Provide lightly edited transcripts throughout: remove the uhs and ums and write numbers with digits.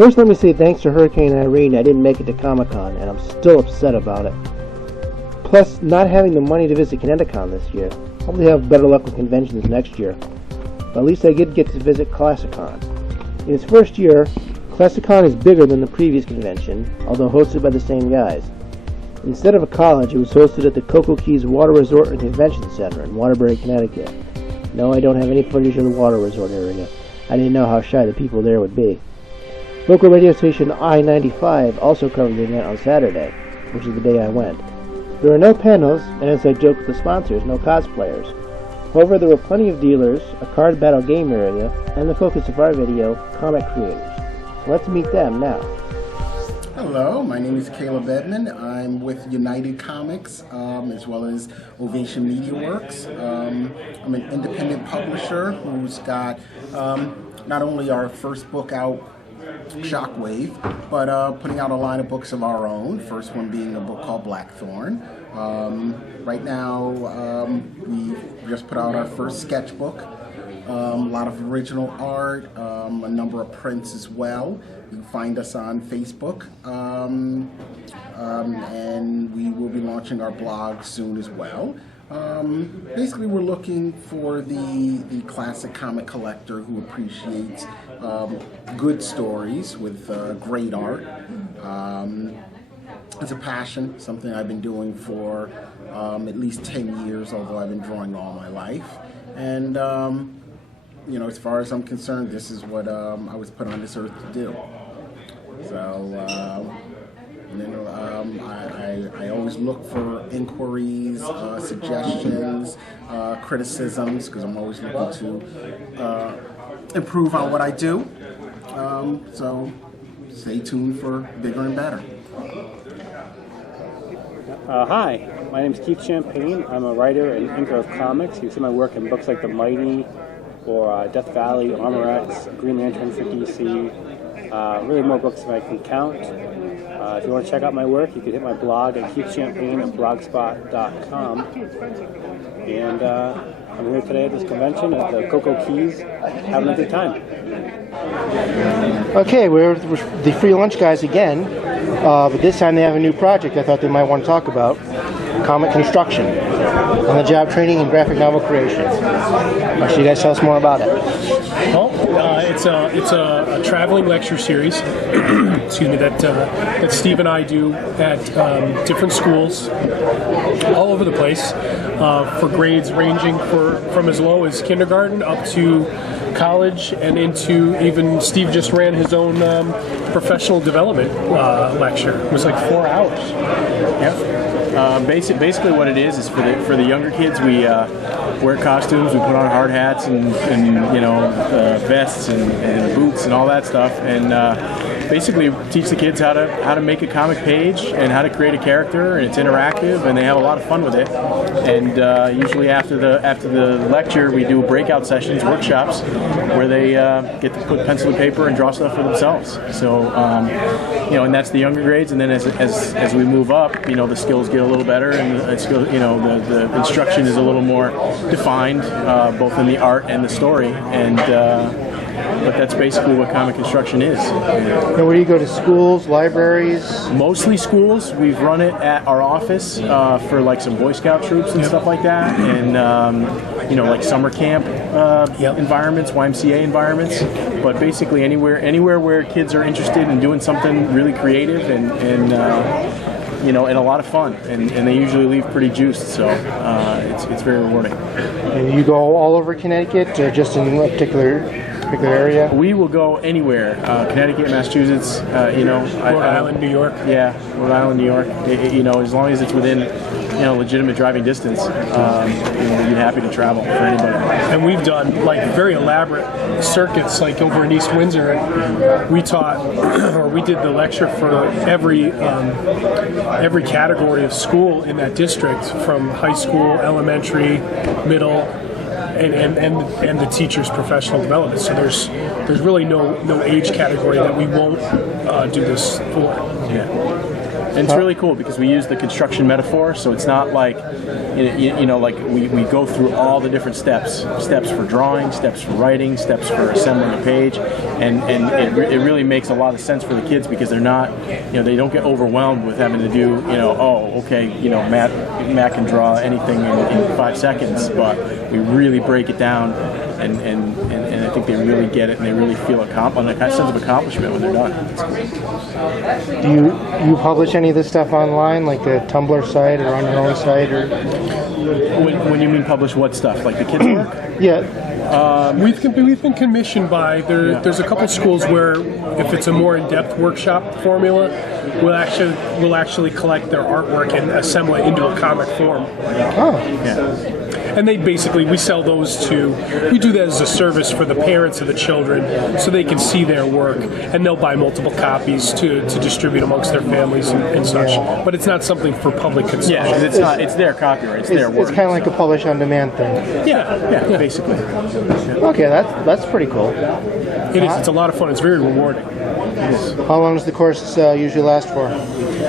First, let me say thanks to Hurricane Irene, I didn't make it to Comic-Con, and I'm still upset about it. Plus, not having the money to visit Connecticut this year. Hopefully have better luck with conventions next year. But at least I did get to visit Classiconn. In its first year, Classiconn is bigger than the previous convention, although hosted by the same guys. Instead of a college, it was hosted at the Cocoa Keys Water Resort and Convention Center in Waterbury, Connecticut. No, I don't have any footage of the water resort area. I didn't know how shy the people there would be. Local radio station I-95 also covered the event on Saturday, which is the day I went. There were no panels, and as I joked with the sponsors, no cosplayers. However, there were plenty of dealers, a card battle game area, and the focus of our video, comic creators. So let's meet them now. Hello, my name is Caleb Edmond. I'm with United Comics, as well as Ovation Media Works. I'm an independent publisher who's got not only our first book out, Shockwave, but putting out a line of books of our own. First one being a book called Blackthorn. Right now, we just put out our first sketchbook. A lot of original art, a number of prints as well. You can find us on Facebook, and we will be launching our blog soon as well. Basically, we're looking for the classic comic collector who appreciates good stories with great art. It's a passion, something I've been doing for at least 10 years, although I've been drawing all my life. And you know, as far as I'm concerned, this is what I was put on this earth to do. So, you know, I always look for inquiries, suggestions, criticisms, because I'm always looking to improve on what I do. So, stay tuned for bigger and better. Hi, my name is Keith Champagne. I'm a writer and inker of comics. You can see my work in books like The Mighty, or Death Valley, Armorettes, Green Lantern for DC, really more books than I can count. If you want to check out my work, you can hit my blog at keithchampagne@blogspot.com. And I'm here today at this convention at the Cocoa Keys, having a good time. Okay, we're the free lunch guys again, but this time they have a new project I thought they might want to talk about. Comic construction, on-the-job training and graphic novel creation. Why don't you guys tell us more about it? Well, it's a traveling lecture series, excuse me, that Steve and I do at different schools all over the place for grades ranging from as low as kindergarten up to college and into even Steve just ran his own professional development lecture. It was like 4 hours. Yep. Basically what it is for the younger kids, we wear costumes, we put on hard hats and you know, vests and boots and all that stuff, and basically teach the kids how to make a comic page and how to create a character, and it's interactive and they have a lot of fun with it. And usually after the lecture we do breakout sessions, workshops, where they get to put pencil and paper and draw stuff for themselves. So you know, and that's the younger grades, and then as we move up, you know, the skills get a little better, and the instruction is a little more defined, both in the art and the story, and but that's basically what comic construction is. And where do you go to schools, libraries? Mostly schools. We've run it at our office for like some Boy Scout troops and stuff like that, and you know, like summer camp environments, YMCA environments. But basically anywhere where kids are interested in doing something really creative and you know, and a lot of fun, and they usually leave pretty juiced, so it's very rewarding. And you go all over Connecticut, or just in a particular area? We will go anywhere. Connecticut, Massachusetts, you know. Rhode Island, New York. Yeah, Rhode Island, New York. You know, as long as it's within, you know, legitimate driving distance, you know, we'd be happy to travel for anybody. And we've done like very elaborate circuits, like over in East Windsor. And we taught, or we did the lecture for every category of school in that district, from high school, elementary, middle, and the teacher's professional development. So there's really no age category that we won't do this for. Yeah. And it's really cool because we use the construction metaphor, so it's not like, like we go through all the different steps for drawing, steps for writing, steps for assembling a page, and it really makes a lot of sense for the kids because they're not, they don't get overwhelmed with having to do, Matt can draw anything in 5 seconds, but we really break it down, and I think they really get it, and they really feel a sense of accomplishment when they're done. Do you publish any of this stuff online, like the Tumblr site or on your own site? Or when you mean publish what stuff, like the kids' work? Yeah. We've been commissioned by there's a couple schools where if it's a more in-depth workshop formula, we'll actually collect their artwork and assemble it into a comic form. Oh. Yeah. And we sell those we do that as a service for the parents of the children so they can see their work, and they'll buy multiple copies to distribute amongst their families and such. But it's not something for public consumption. Yeah, because it's their copyright, it's their work. It's kind of like a publish on demand thing. Yeah, basically. Okay, that's pretty cool. It is. It's a lot of fun. It's very rewarding. How long does the course usually last for?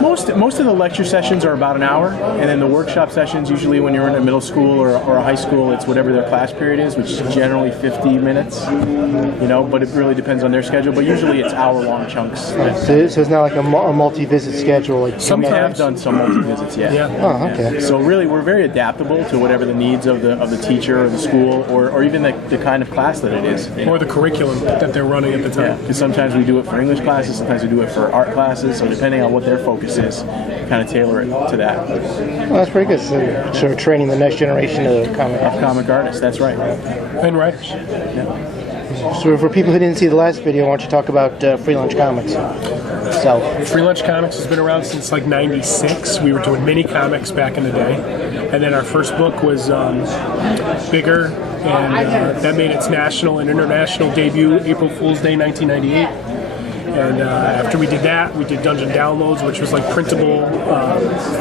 Most of the lecture sessions are about an hour, and then the workshop sessions, usually when you're in a middle school or a high school, it's whatever their class period is, which is generally 50 minutes, but it really depends on their schedule, but usually it's hour-long chunks. So it's not like a multi-visit schedule? Like we have done some multi-visits, yeah. Oh, okay. So really, we're very adaptable to whatever the needs of the teacher or the school, or even the kind of class that it is. Or the curriculum that they're running at the time. Yeah, because sometimes we do it for English classes, sometimes we do it for art classes, so depending on what their focus is, we kind of tailor it to that. Well, that's pretty good. So sort of training the next generation of comic artists, that's right. And writers. Yeah. So for people who didn't see the last video, why don't you talk about Free Lunch Comics itself? Free Lunch Comics has been around since like '96. We were doing mini comics back in the day. And then our first book was bigger, and that made its national and international debut April Fool's Day 1998. And after we did that, we did Dungeon Downloads, which was like printable,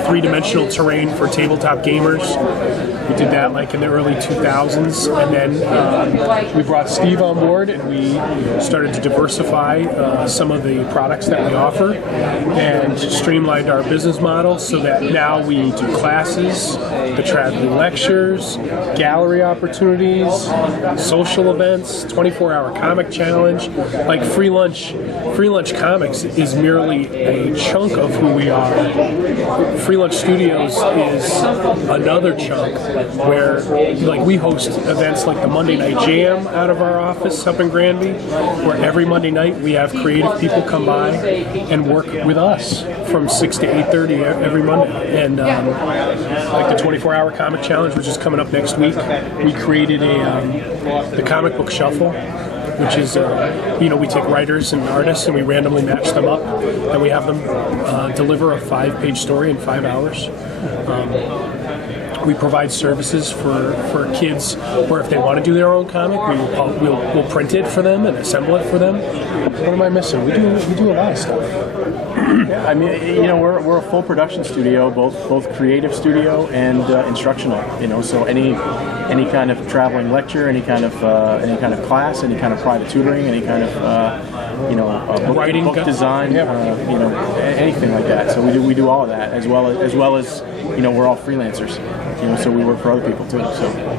three-dimensional terrain for tabletop gamers. We did that like in the early 2000s, and then we brought Steve on board, and we started to diversify some of the products that we offer, and streamlined our business model so that now we do classes, the traveling lectures, gallery opportunities, social events, 24-hour comic challenge, like Free Lunch Comics is merely a chunk of who we are. Free Lunch Studios is another chunk where, like, we host events like the Monday Night Jam out of our office up in Granby, where every Monday night we have creative people come by and work with us from 6 to 8:30 every Monday. And like the 24-hour comic challenge, which is coming up next week, we created the comic book shuffle, which is, we take writers and artists and we randomly match them up, and we have them deliver a 5-page story in 5 hours. We provide services for kids where if they want to do their own comic, we'll print it for them and assemble it for them. What am I missing? We do a lot of stuff. Yeah, I mean, we're a full production studio, both creative studio and instructional. So any kind of traveling lecture, any kind of class, any kind of private tutoring, any kind of writing, book design, anything like that. So we do all of that as well as we're all freelancers. So we work for other people too.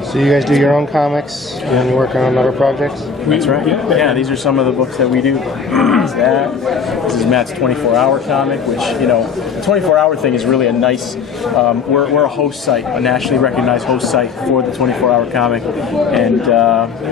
So you guys do your own comics and you work on other projects? That's right. Yeah, these are some of the books that we do. This is Matt's 24-hour comic, which, the 24-hour thing is really a nice, we're a host site, a nationally recognized host site for the 24-hour comic, and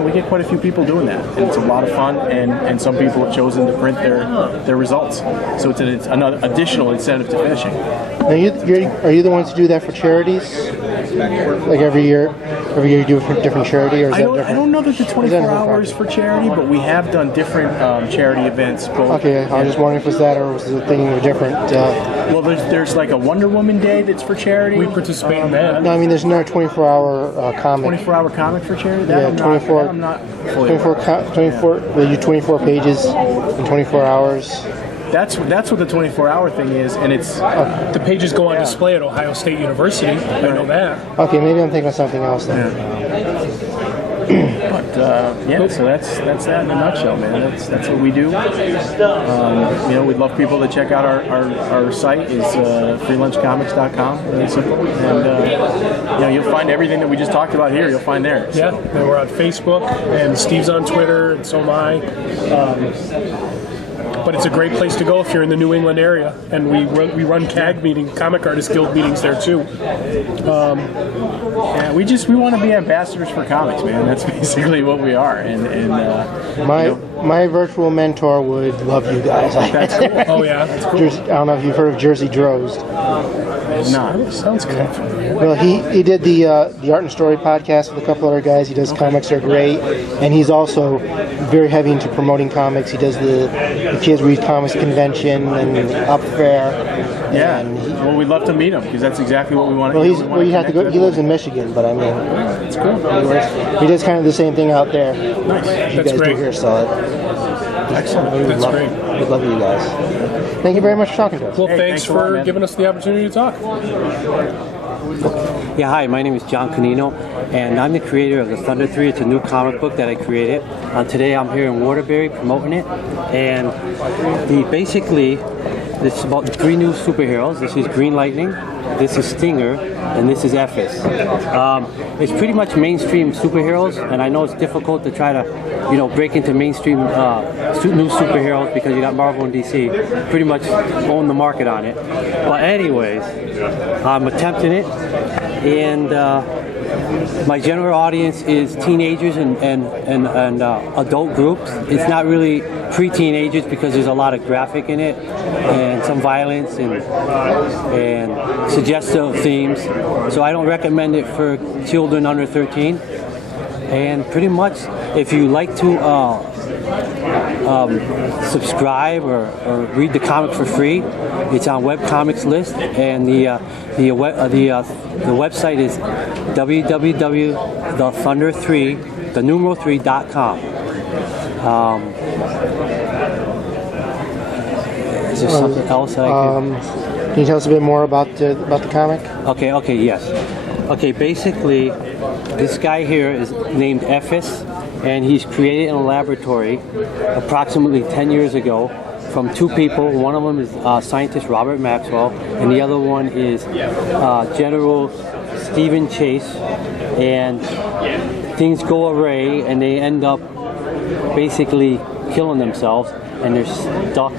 we get quite a few people doing that, and it's a lot of fun, and some people have chosen to print their results, so it's another additional incentive to finishing. Now, are you the ones who do that for charities? Like every year you do it for a different charity, or is I don't know that the 24 hours for charity, but we have done different charity events. Okay, I was just wondering if it was that or was the thing different. Well, there's like a Wonder Woman Day that's for charity. We participate in that. No, I mean there's another 24-hour comic. 24-hour comic for charity? Yeah, 24. I'm not fully 24. They do 24 pages in 24 hours. That's what the 24-hour thing is, and it's the pages go on display at Ohio State University. I know that. Okay, maybe I'm thinking of something else then. Yeah, so that's that in a nutshell, man. That's what we do. We'd love people to check out our site is freelunchcomics.com. Really simple, and you'll find everything that we just talked about here. You'll find there. So. Yeah, and we're on Facebook, and Steve's on Twitter, and so am I. But it's a great place to go if you're in the New England area, and we run CAG Comic Artists Guild meetings there too. We want to be ambassadors for comics, man. That's basically what we are. And my virtual mentor would love you guys. That's cool. Oh yeah, that's cool. I don't know if you've heard of Jersey Drozd. No, sounds good. Well, he did the Art and Story podcast with a couple other guys. He does Comics Are Great, and he's also very heavy into promoting comics. He does the Kids Read Comics convention and Up Fair. Yeah. Well, we'd love to meet him because that's exactly what we want. Well, you have to go. He lives in Michigan, but I mean, it's cool. He does kind of the same thing out there. Nice. You That's guys great. do here, so Excellent. That's great. We'd love you guys. Thank you very much for talking to us. Well, Hey, thanks thanks a lot, for man. giving us the opportunity to talk. Yeah, hi, my name is John Canino, and I'm the creator of the Thunder 3. It's a new comic book that I created. Today I'm here in Waterbury promoting it, and basically this is about 3 new superheroes. This is Green Lightning, this is Stinger, and this is Ephes. It's pretty much mainstream superheroes, and I know it's difficult to try to, break into mainstream new superheroes because you got Marvel and DC pretty much own the market on it. But anyways, I'm attempting it, and my general audience is teenagers and adult groups. It's not really pre-teenagers because there's a lot of graphic in it and some violence and suggestive themes. So I don't recommend it for children under 13. And pretty much, if you like to subscribe or read the comic for free, it's on Webcomics List, and the website is www.thunder3.com. Is there something else I can? Can you tell us a bit more about the comic? Okay, yes. Okay, basically, this guy here is named Ephes, and he's created in a laboratory approximately 10 years ago from 2 people. One of them is scientist Robert Maxwell, and the other one is General Stephen Chase. And things go awry, and they end up basically killing themselves, and they're stuck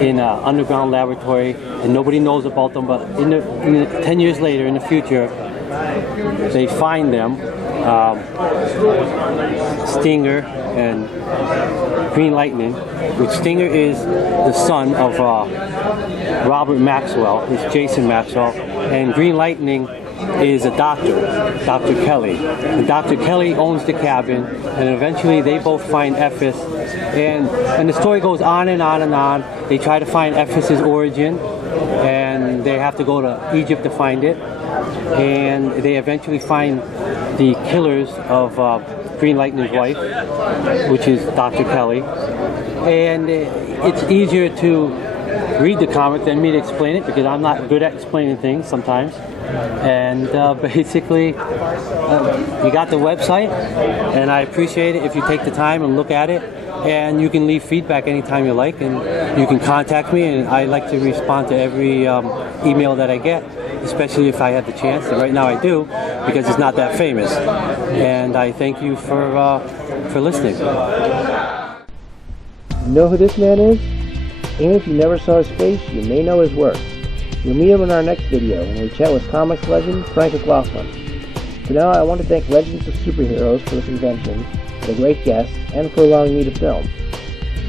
in an underground laboratory, and nobody knows about them. But 10 years later, in the future, they find them, Stinger and Green Lightning, which Stinger is the son of Robert Maxwell, is Jason Maxwell, and Green Lightning is a doctor, Dr. Kelly. And Dr. Kelly owns the cabin, and eventually they both find Ephes, and the story goes on and on and on. They try to find Ephes' origin, and they have to go to Egypt to find it, and they eventually find the killers of Green Lightning's wife, which is Dr. Kelly. And it's easier to read the comic than me to explain it because I'm not good at explaining things sometimes. And basically, you got the website, and I appreciate it if you take the time and look at it. And you can leave feedback anytime you like, and you can contact me, and I like to respond to every email that I get, especially if I have the chance. And right now I do, because it's not that famous. And I thank you for listening. You know who this man is? Even if you never saw his face, you may know his work. You'll meet him in our next video when we chat with comics legend Frank McLaughlin. For now, I want to thank Legends of Superheroes for this invention, for the great guests, and for allowing me to film.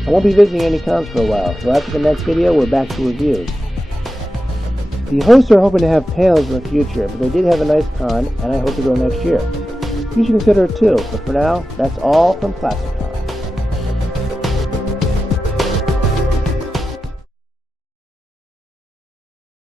I won't be visiting any cons for a while, so after the next video, we're back to reviews. The hosts are hoping to have panels in the future, but they did have a nice con, and I hope to go next year. You should consider it too, but for now, that's all from Classiconn.